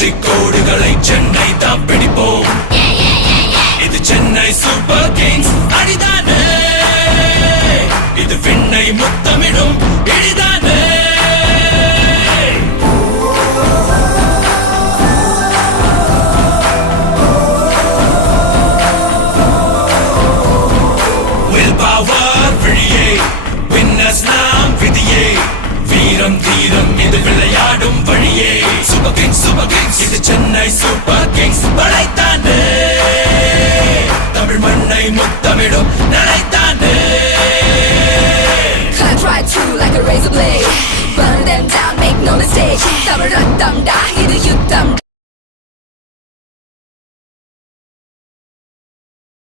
வெற்றி கோடுகளை சென்னை தான் பிடிப்போம். இது சென்னை சூப்பர் கிங்ஸ் அடிதானே, இது விண்ணை முத்தமிடும் இடிதானே. வீரம் தீரம் இது விளையாடும் வழியே. சூப்பர் கிங்ஸ் இது சென்னை சூப்பர் கிங்ஸ் படைத்தானே, தமிழ் மண்ணை முத்தமிடும் நடைத்தானே. Cut right through like a razor blade, burn them down, make no mistake. Tamil ரத்தம் டா, இது யுத்தம்